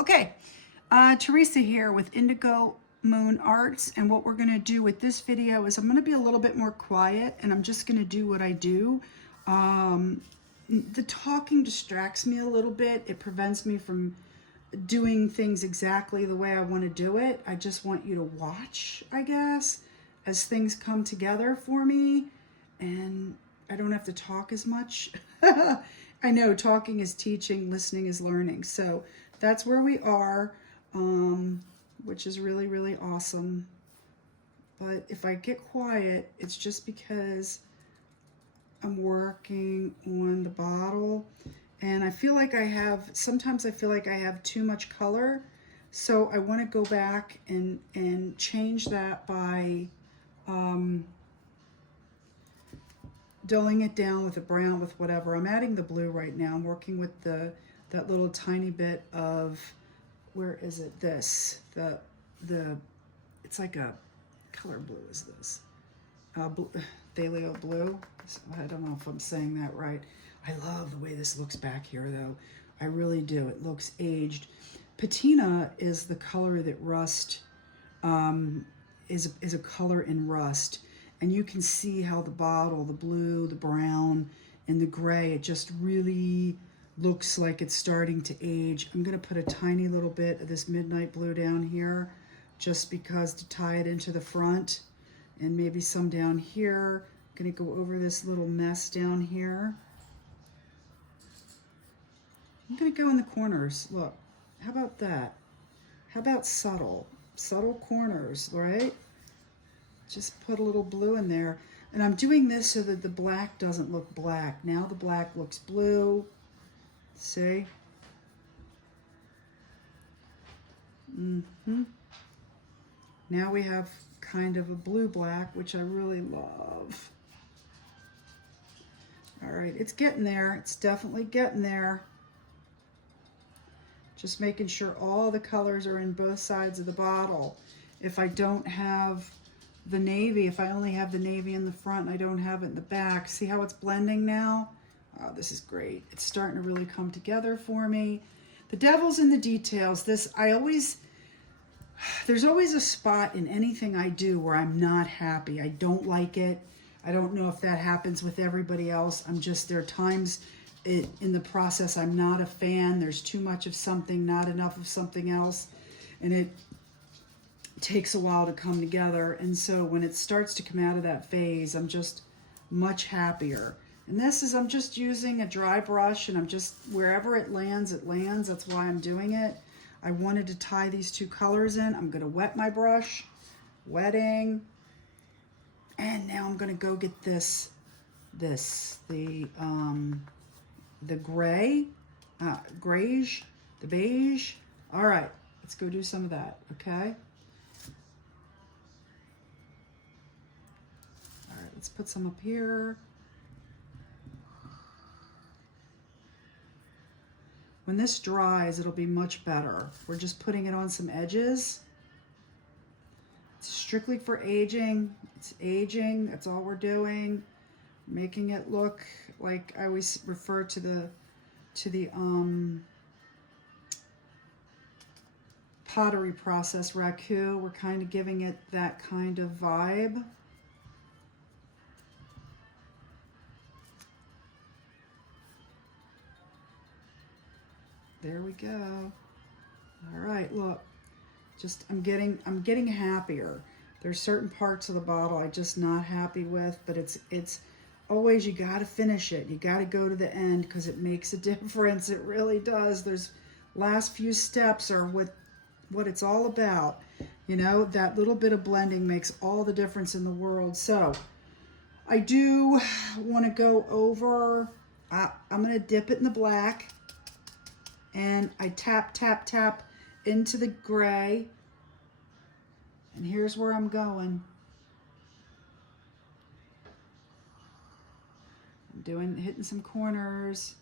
Okay, Teresa here with Indigo Moon Arts, and what we're going to do with this video is I'm going to be a little bit more quiet, and I'm just going to do what I do. The talking distracts me a little bit. It prevents me from doing things exactly the way I want to do it. I just want you to watch, I guess, as things come together for me, and I don't have to talk as much. I know talking is teaching, listening is learning. So that's where we are, which is really, really awesome. But if I get quiet, it's just because I'm working on the bottle. And I feel like sometimes I feel like I have too much color. So I want to go back and change that by dulling it down with a brown, with whatever. I'm adding the blue right now. I'm working with that little tiny bit of, where is it? This, it's like a color blue is this. Thalio blue. I don't know if I'm saying that right. I love the way this looks back here though. I really do. It looks aged. Patina is the color that rust, is a color in rust. And you can see how the bottle, the blue, the brown, and the gray, it just really looks like it's starting to age. I'm going to put a tiny little bit of this midnight blue down here just because to tie it into the front, and maybe some down here. I'm going to go over this little mess down here. I'm going to go in the corners. Look, how about that? How about subtle corners, right? Just put a little blue in there. And I'm doing this so that the black doesn't look black. Now the black looks blue. See? Now we have kind of a blue-black, which I really love. All right, it's getting there. It's definitely getting there. Just making sure all the colors are in both sides of the bottle. If I don't have the navy, if I only have the navy in the front and I don't have it in the back, see how it's blending now? Oh, this is great. It's starting to really come together for me. The devil's in the details. There's always a spot in anything I do where I'm not happy. I don't like it. I don't know if that happens with everybody else. there are times in the process I'm not a fan. There's too much of something, not enough of something else. And it takes a while to come together, and so when it starts to come out of that phase, I'm just much happier. And I'm just using a dry brush, and I'm just, wherever it lands, it lands. That's why I'm doing it. I wanted to tie these two colors in. I'm going to wet my brush, wetting, and now I'm going to go get the gray, grayish, the beige. All right, let's go do some of that, okay? Let's put some up here. When this dries, it'll be much better. We're just putting it on some edges. It's strictly for aging. It's aging, that's all we're doing. Making it look like, I always refer to the pottery process, raku. We're kind of giving it that kind of vibe. There we go. All right, look, I'm getting happier. There's certain parts of the bottle I'm just not happy with, but it's always, you got to finish it. You got to go to the end because it makes a difference. It really does. There's last few steps are what it's all about. You know, that little bit of blending makes all the difference in the world. So I do want to go over, I'm going to dip it in the black. And I tap, tap, tap into the gray. And here's where I'm going. I'm hitting some corners.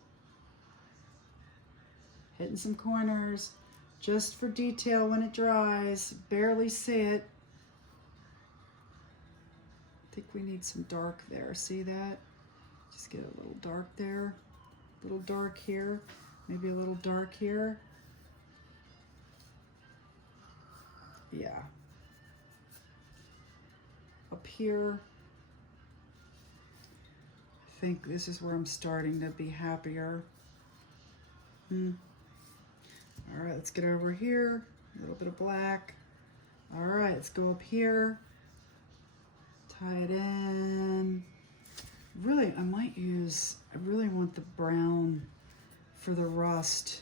Hitting some corners. Just for detail when it dries. Barely see it. I think we need some dark there. See that? Just get a little dark there. A little dark here. Maybe a little dark here. Yeah. Up here, I think this is where I'm starting to be happier. All right, let's get over here. A little bit of black. All right, let's go up here. Tie it in. Really, I really want the brown for the rust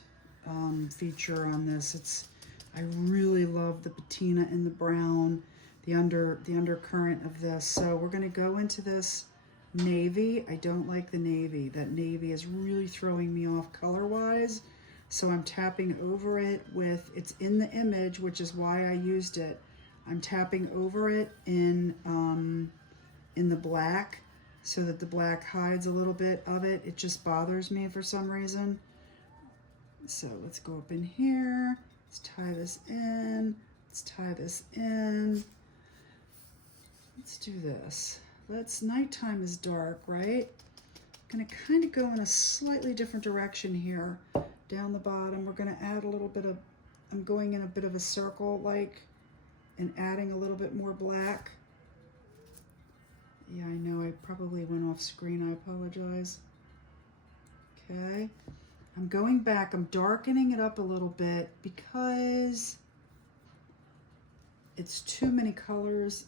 feature on this. I really love the patina in the brown, the undercurrent of this. So we're gonna go into this navy. I don't like the navy. That navy is really throwing me off color-wise. So I'm tapping over it with, it's in the image, which is why I used it. I'm tapping over it in the black so that the black hides a little bit of it. It just bothers me for some reason. So let's go up in here. Let's tie this in. Let's tie this in. Let's do this. Nighttime is dark, right? I'm gonna kind of go in a slightly different direction here. Down the bottom, we're gonna add a little bit of, I'm going in a bit of a circle like, and adding a little bit more black. Yeah, I know I probably went off screen, I apologize. Okay, I'm going back, I'm darkening it up a little bit because it's too many colors,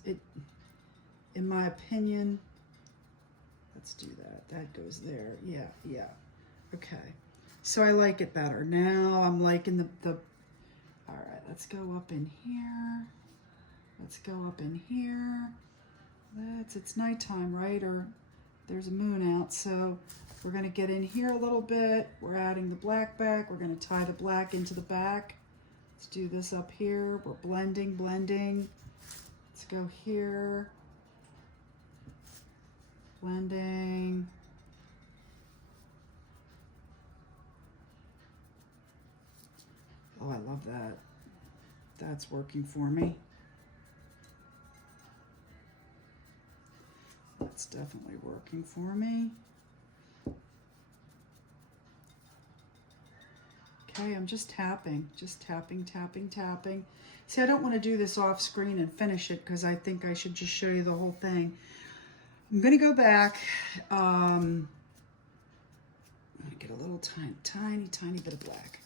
in my opinion. Let's do that, that goes there, yeah, okay. So I like it better. Now I'm liking the all right, let's go up in here. Let's go up in here. It's nighttime, right? Or there's a moon out, so we're gonna get in here a little bit. We're adding the black back. We're gonna tie the black into the back. Let's do this up here. We're blending. Let's go here. Blending. Oh, I love that. That's working for me. That's definitely working for me. Okay, I'm just tapping. See, I don't want to do this off screen and finish it because I think I should just show you the whole thing. I'm going to go back. I'm going to get a little tiny bit of black.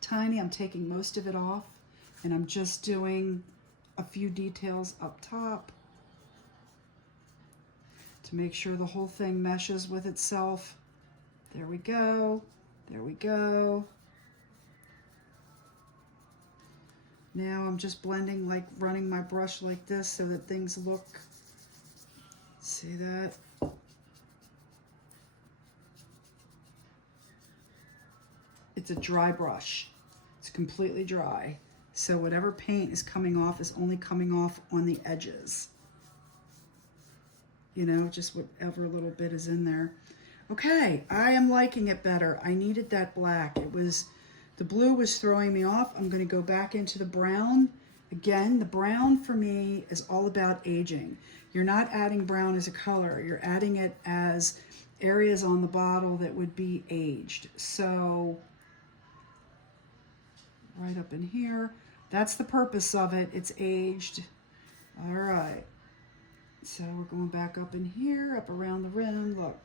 Tiny, I'm taking most of it off and I'm just doing a few details up top to make sure the whole thing meshes with itself. There we go. Now I'm just blending, like running my brush like this so that things look, see that? It's a dry brush. It's completely dry. So whatever paint is coming off is only coming off on the edges. You know, just whatever little bit is in there. Okay, I am liking it better. I needed that black. The blue was throwing me off. I'm gonna go back into the brown. Again, the brown for me is all about aging. You're not adding brown as a color. You're adding it as areas on the bottle that would be aged. So right up in here. That's the purpose of it. It's aged. All right. So we're going back up in here, up around the rim. Look,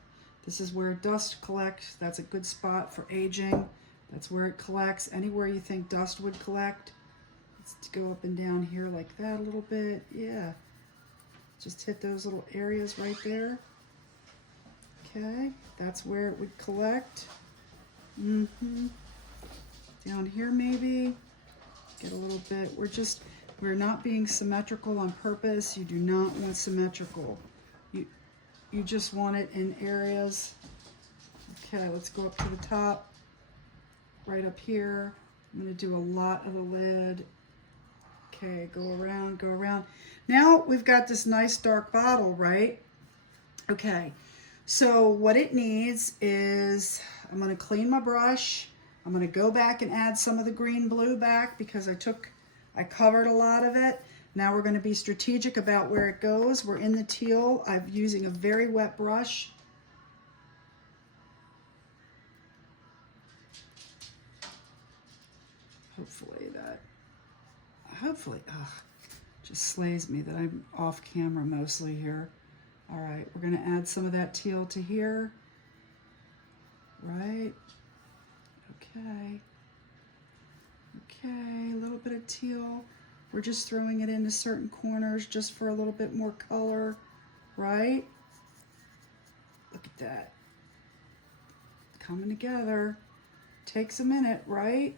this is where dust collects. That's a good spot for aging. That's where it collects. Anywhere you think dust would collect. Let's go up and down here like that a little bit. Yeah. Just hit those little areas right there. Okay. That's where it would collect. Down here maybe. Get a little bit. We're not being symmetrical on purpose. You do not want symmetrical. You just want it in areas. Okay, let's go up to the top. Right up here. I'm going to do a lot of the lid. Okay, go around. Now we've got this nice dark bottle, right? Okay, so what it needs is, I'm going to clean my brush. I'm going to go back and add some of the green blue back because I covered a lot of it. Now we're going to be strategic about where it goes. We're in the teal. I'm using a very wet brush. Hopefully that, hopefully, just slays me that I'm off camera mostly here. All right, we're gonna add some of that teal to here. Right, okay. Okay, a little bit of teal. We're just throwing it into certain corners just for a little bit more color, right? Look at that. Coming together. Takes a minute, right?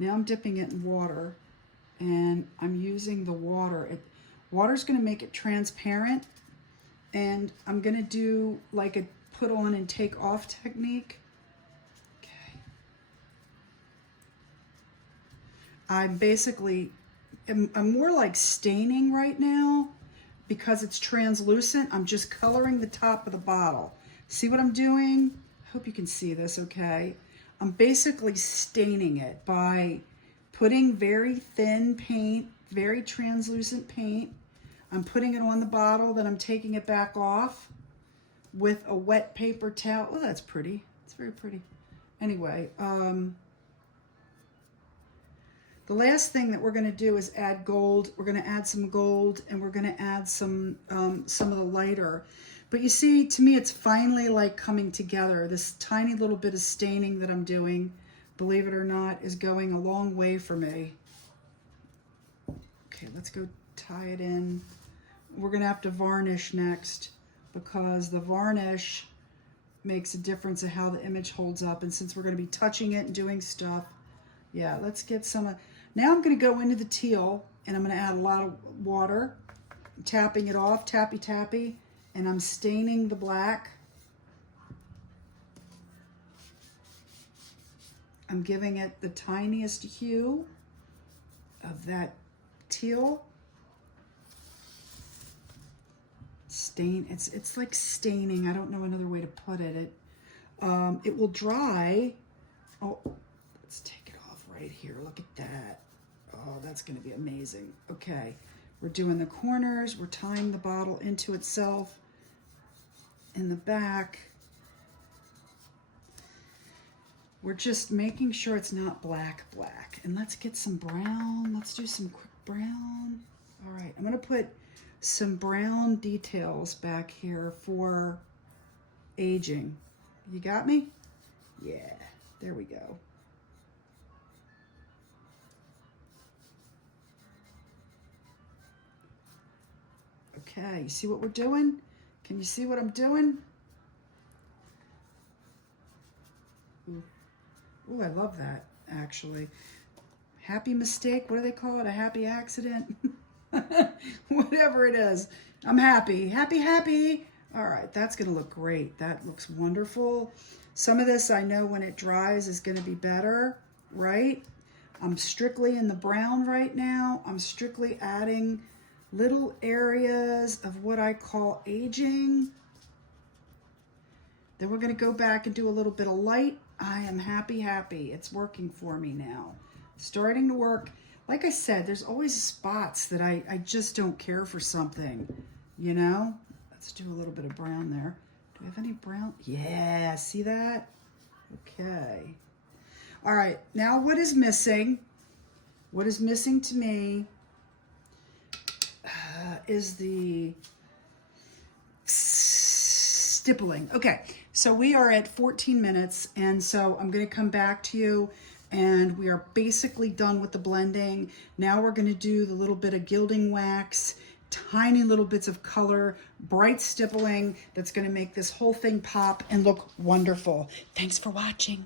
Now I'm dipping it in water, and I'm using the water. Water's going to make it transparent, and I'm going to do like a put on and take off technique. Okay. I'm more like staining right now because it's translucent. I'm just coloring the top of the bottle. See what I'm doing? I hope you can see this okay. I'm basically staining it by putting very thin paint, very translucent paint. I'm putting it on the bottle, then I'm taking it back off with a wet paper towel. Oh, that's pretty. It's very pretty. Anyway, the last thing that we're going to do is add gold. We're going to add some gold, and we're going to add some of the lighter. But you see, to me, it's finally like coming together. This tiny little bit of staining that I'm doing, believe it or not, is going a long way for me. Okay, let's go tie it in. We're gonna have to varnish next because the varnish makes a difference in how the image holds up. And since we're gonna be touching it and doing stuff, yeah, let's get some. Now I'm gonna go into the teal, and I'm gonna add a lot of water, tapping it off, tappy tappy. And I'm staining the black. I'm giving it the tiniest hue of that teal. Stain, it's like staining. I don't know another way to put it. It will dry. Oh, let's take it off right here. Look at that. Oh, that's gonna be amazing. Okay, we're doing the corners. We're tying the bottle into itself. In the back, we're just making sure it's not black. And let's get some brown. Let's do some quick brown. All right, I'm gonna put some brown details back here for aging. You got me? Yeah, there we go. Okay, you see what we're doing? Can you see what I'm doing? Ooh, I love that, actually. Happy mistake, what do they call it? A happy accident? Whatever it is. I'm happy. Happy. All right, that's gonna look great. That looks wonderful. Some of this I know when it dries is gonna be better, right? I'm strictly in the brown right now. I'm strictly adding little areas of what I call aging. Then we're going to go back and do a little bit of light. I am happy. It's working for me now. Starting to work. Like I said, there's always spots that I just don't care for something, you know? Let's do a little bit of brown there. Do we have any brown? Yeah, see that? Okay. All right, now what is missing? What is missing to me is the stippling. Okay, so we are at 14 minutes, and so I'm going to come back to you, and we are basically done with the blending. Now we're going to do the little bit of gilding wax, tiny little bits of color, bright stippling that's going to make this whole thing pop and look wonderful. Thanks for watching.